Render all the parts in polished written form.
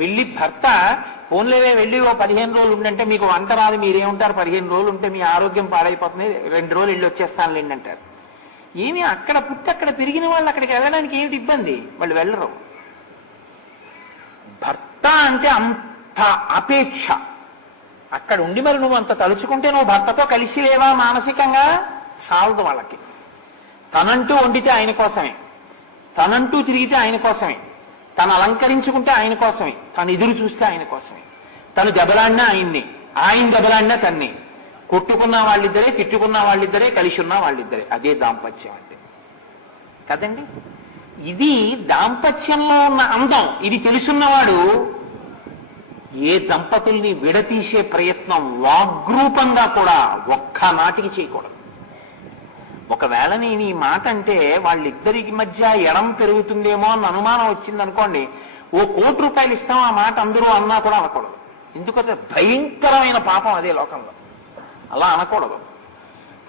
వెళ్ళి భర్త ఫోన్లేవే వెళ్ళి ఓ 15 రోజులు ఉండంటే మీకు వంట రాదు, మీరేముంటారు, 15 రోజులు ఉంటే మీ ఆరోగ్యం పాడైపోతుంది, 2 రోజులు వెళ్ళి వచ్చేస్తానులేండి అంటారు. ఏమి అక్కడ పుట్టి అక్కడ పెరిగిన వాళ్ళు అక్కడికి వెళ్ళడానికి ఏమిటి ఇబ్బంది? వాళ్ళు వెళ్ళరు. భర్త అంటే అంత అపేక్ష. అక్కడ ఉండి మరి నువ్వు అంత తలుచుకుంటే నువ్వు భర్తతో కలిసి లేవా మానసికంగా? సాలదు వాళ్ళకి. తనంటూ వండితే ఆయన కోసమే, తనంటూ తిరిగితే ఆయన కోసమే, తను అలంకరించుకుంటే ఆయన కోసమే, తను ఎదురు చూస్తే ఆయన కోసమే, తను దెబ్బలాడినా ఆయన్ని, ఆయన దెబ్బలాడినా తన్ని, కొట్టుకున్న వాళ్ళిద్దరే, తిట్టుకున్న వాళ్ళిద్దరే, కలిసి ఉన్న వాళ్ళిద్దరే. అదే దాంపత్యం అంటే కదండి. ఇది దాంపత్యంలో ఉన్న అందం. ఇది తెలుసున్నవాడు ఏ దంపతుల్ని విడతీసే ప్రయత్నం వాగ్రూపంగా కూడా ఒక్క నాటికి చేయకూడదు. ఒకవేళ నేను ఈ మాట అంటే వాళ్ళిద్దరికి మధ్య ఎడం పెరుగుతుందేమో అన్న అనుమానం వచ్చింది అనుకోండి, ఓ ₹1,00,00,000 ఇస్తాం ఆ మాట అందరూ అన్నా కూడా అనకూడదు. ఎందుకంటే భయంకరమైన పాపం అదే లోకంలో. అలా అనకూడదు,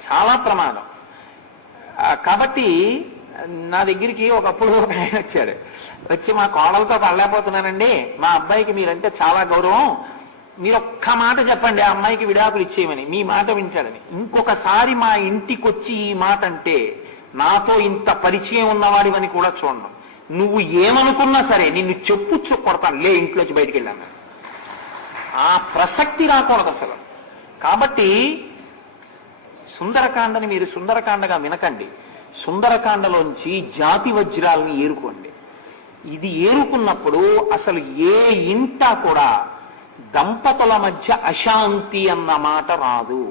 చాలా ప్రమాదం. కాబట్టి నా దగ్గరికి ఒకప్పుడు ఒక ఆయన వచ్చాడు. వచ్చి మా కోడలతో పడలేకపోతున్నానండి, మా అబ్బాయికి మీరంటే చాలా గౌరవం, మీరు ఒక్క మాట చెప్పండి ఆ అమ్మాయికి విడాకులు ఇచ్చేయమని, మీ మాట వింటాడని. ఇంకొకసారి మా ఇంటికి వచ్చి ఈ మాట అంటే నాతో ఇంత పరిచయం ఉన్నవాడివని కూడా చూడను, నువ్వు ఏమనుకున్నా సరే నిన్ను చెప్పుచ్చు కొడతాను, లే ఇంట్లోంచి బయటికి వెళ్ళాను. ఆ ప్రసక్తి రాకూడదు అసలు. కాబట్టి సుందరకాండని మీరు సుందరకాండగా వినకండి, సుందరకాండలోంచి జాతి వజ్రాలని ఏరుకోండి. ఇది ఏరుకున్నప్పుడు అసలు ఏ ఇంట కూడా దంపతుల మధ్య అశాంతి అన్న మాట రాదు.